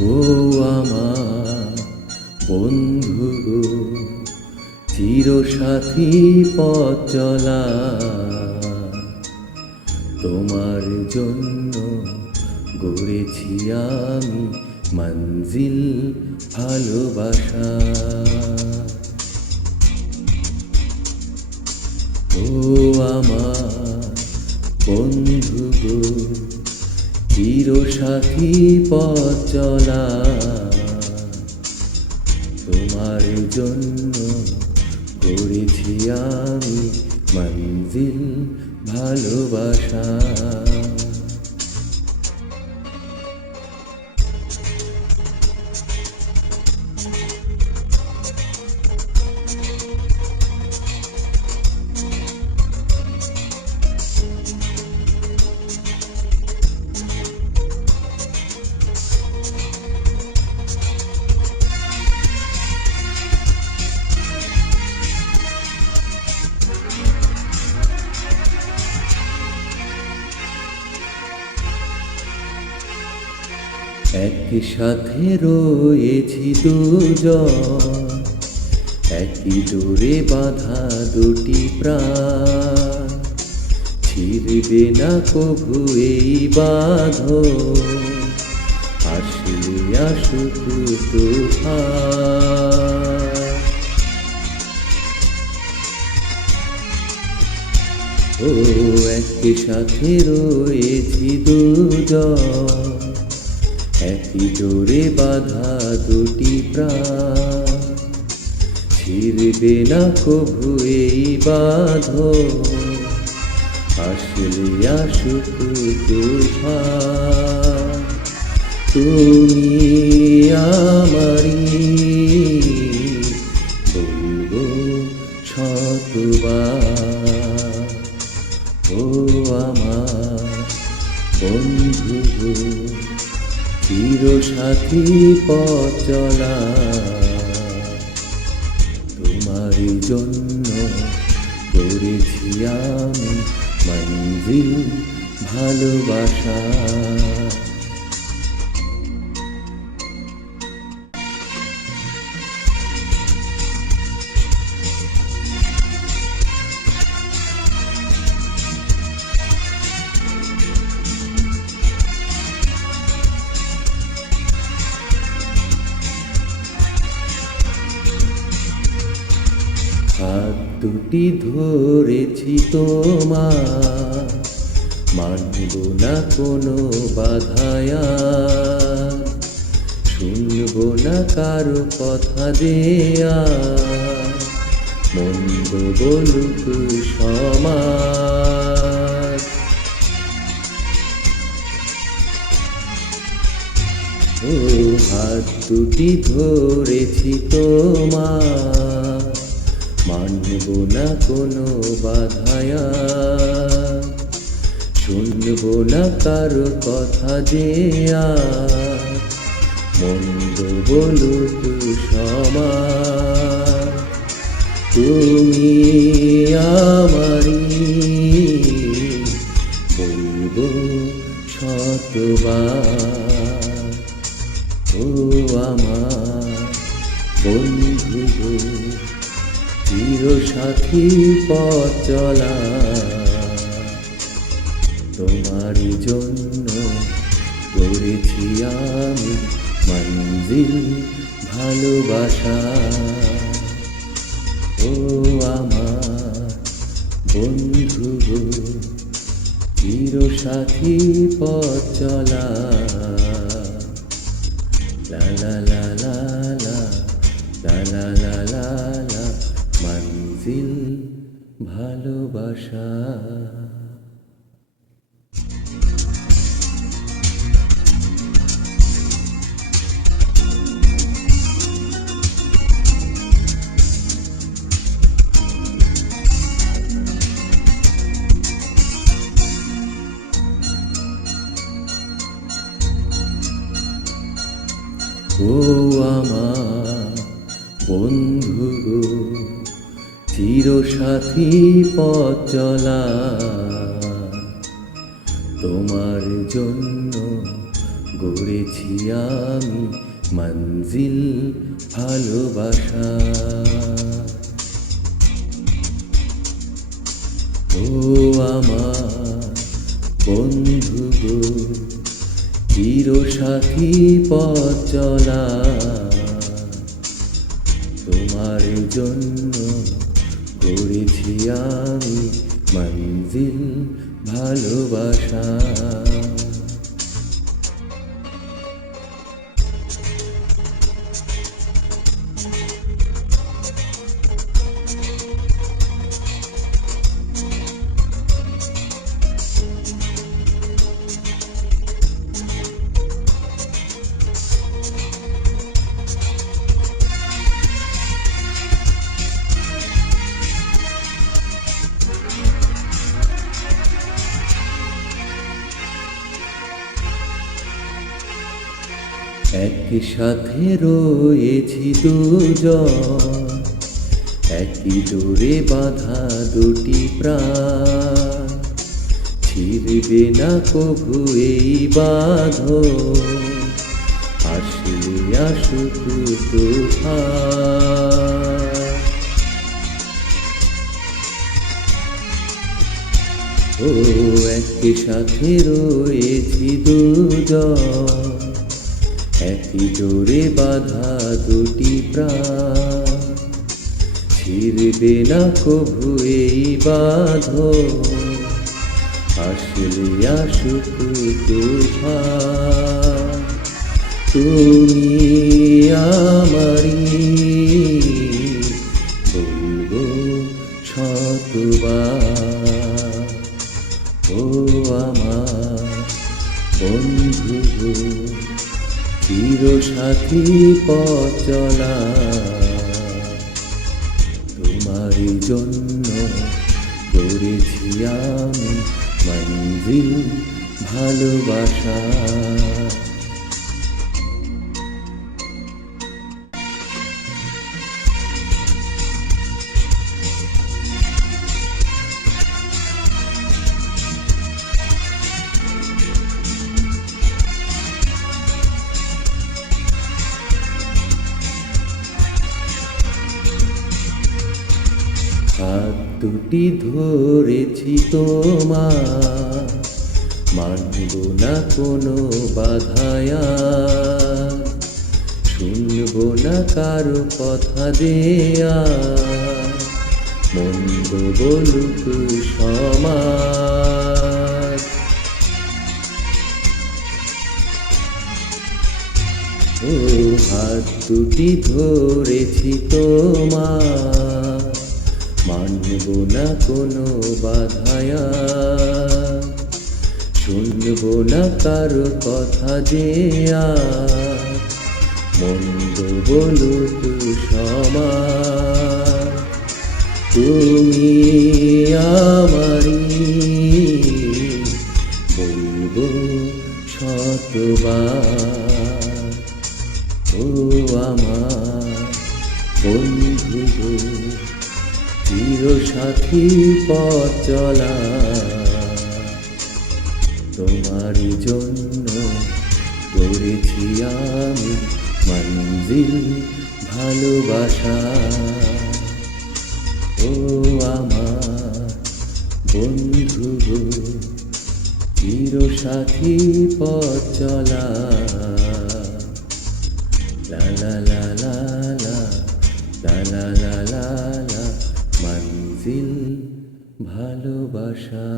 ও আমার বন্ধু গো, চিরসাথী পথ চলা, তোমার জন্য গড়েছি আমি মঞ্জিল ভালোবাসা। ও আমার বন্ধু গো, চিরসাথী পথ চলা, তোমার জন্য গড়েছি আমি মঞ্জিল ভালোবাসা। একসাথে রয়েছি দুজন, একই ডোরে বাঁধা দুটি প্রাণ, ছিড়বে না কভু এই বাঁধন, আসলে আসুক তুফান। ও একই সাথে রয়েছি দুজন, একই ডোরে বাঁধা দুটি প্রাণ, ছিড়বে না কভু এই বাঁধন, আসলে আসুক তুফান। তুমি আমারি বলবো শতবার, ও আমার বন্ধু গো, চিরসাথী পথ চলা, তোমার জন্য গড়েছি আমি মঞ্জিল ভালোবাসা। হাত দুটি ধরেছি তোমার, মানব না কোনো বাধায়া, শুনব না কারো কথা দেয়া, মন্দ বলুক সমাজ। ও হাত দুটি ধরেছি তোমার, মানব না কোনো বাধায়া, শুনব না কারো কথা দেয়া, মন্দ বলুক সমাজ। তুমি আমারি বলবো শতবার, ও আমার বন্ধু গো, চিরসাথী পথ চলা, তোমার জন্য গড়েছি আমি মঞ্জিল ভালোবাসা। ও আমার বন্ধু গো, চিরসাথী পথ চলা, লা লা লা লা লা লা লা লা লা লা, মঞ্জিল ভালোবাসা। ও আমার বন্ধু গো, চিরসাথী পথ চলা, তোমার জন্য গড়েছি আমি মঞ্জিল ভালোবাসা। ও আমার বন্ধু গো, চিরসাথী পথ চলা, তোমার জন্য গড়েছি আমি মঞ্জিল ভালোবাসা। একসাথে রয়েছি দুজন, একই ডোরে বাঁধা দুটি প্রাণ, ছিড়বে না কভু এই বাঁধন, আসলে আসুক তুফান। ও একই সাথে রয়েছি দুজন, একই ডোরে বাঁধা দুটি প্রাণ, ছিড়বে না কভু এই বাঁধন, আসলে আসুক তুফান। তুমি আমারি বলবো শতবার, ও আমার বন্ধু গো, চিরসাথী পথ চলা, তোমার জন্য গড়েছি আমি মঞ্জিল ভালোবাসা। হাত দুটি ধরেছি তোমার, মানব না কোনো বাধায়া, শুনব না কারো কথা দেয়া, মন্দ বলুক সমাজ। ও হাত দুটি ধরেছি তোমার, মানব না কোনো বাধায়া, শুনব না কারো কথা যে মন্দ বলুক সমাজ। তুমি আমারি বলবো শতবার, ও আমার বন্ধু গো, চিরসাথী পথ চলা, তোমার জন্য গড়েছি আমি মঞ্জিল ভালোবাসা। ও আমার বন্ধু গো, চিরসাথী পথ চলা, লা লা লা লা লা লা লা লা লা লা, মঞ্জিল ভালোবাসা।